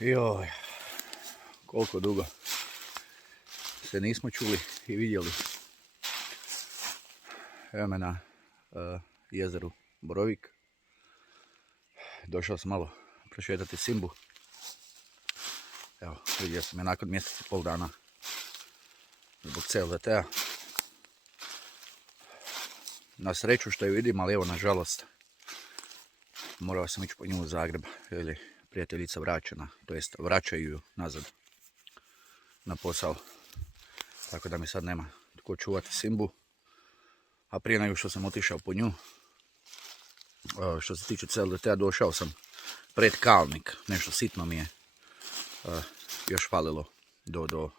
Joj, koliko dugo se nismo čuli i vidjeli. Evo me na jezeru Borovik. Došao sam malo prošetati Simbu. Evo, vidio sam je nakon mjesec i pol dana zbog CLDT-a. Na sreću što je vidim, ali evo, nažalost, morao sam ići po nju u Zagreb, jer je prijateljica vraćena, to jest vraćaju ju nazad na posao. Tako da mi sad nema tko čuvati Simbu. A prije nego što sam otišao po nju, što se tiče CLDT-a, došao sam pred Kalnik. Nešto sitno mi je još falilo do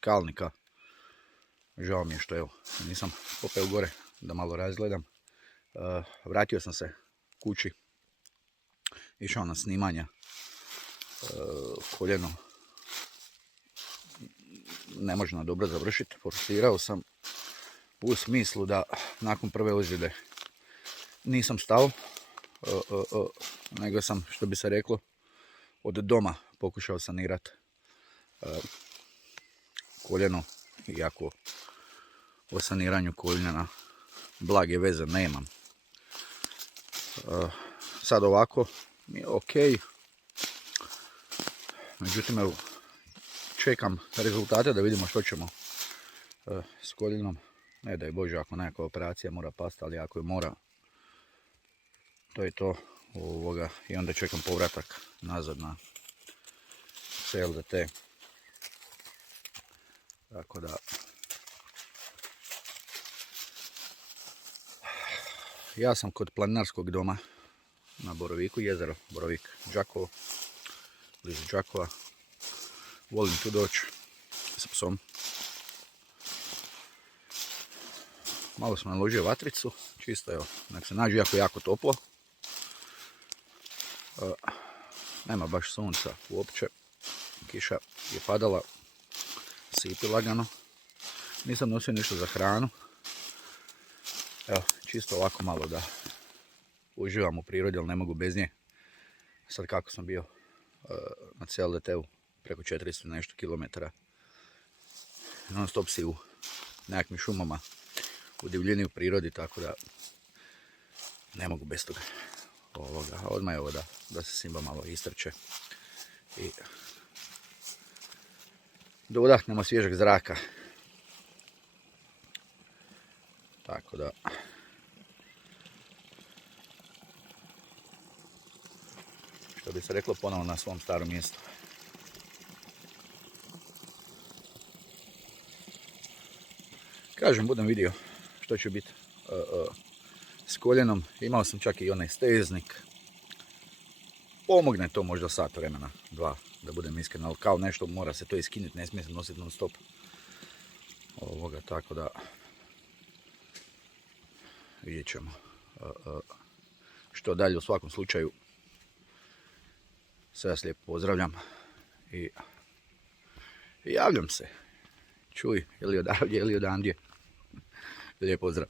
Kalnika. Žao mi je što evo, nisam popeo gore da malo razgledam. Vratio sam se kući, išao na snimanja. Koljeno ne može na dobro završiti. Forsirao sam u smislu da nakon prve ozljede nisam stao, nego sam, što bi se reklo, od doma pokušao sanirati koljeno, iako o saniranju koljena blage veze nemam. Sad ovako mi je ok. Međutim, evo, čekam rezultate da vidimo što ćemo s koljenom. Ne daj Bože ako nekakva operacija mora pasti, ali ako je mora, to je to. I onda čekam povratak nazad na CLDT. Tako da ja sam kod planinarskog doma na Boroviku, jezero Borovik, Đakovo, blizu Đakova. Volim tu doći sa psom. Malo sam naložio vatricu, čisto evo, nek se nađe jako toplo. Nema baš sunca uopće, kiša je padala, sipi lagano. Nisam nosio ništa za hranu. Evo, čisto ovako malo da uživam u prirodi, ali ne mogu bez nje. Sad kako sam bio na CLDT-u preko 400 nešto kilometara, non stop si u nekakvim šumama, u divljini, u prirodi, tako da ne mogu bez toga. Odmah je ovo da se Simba malo istrče i da udahnemo svježeg zraka. Tako da što bi se reklo, ponovno na svom starom mjestu. Kažem, budem vidio što će biti s koljenom. Imao sam čak i onaj steznik. Pomogne to možda sat vremena, 2, da budem iskren, ali kao nešto mora se to iskinuti, ne smije se nositi non stop. Tako da vidjet ćemo što dalje. U svakom slučaju sve vas lijepo pozdravljam i javljam se. Čuj, je li odavdje, je li odandje. Lijep pozdrav.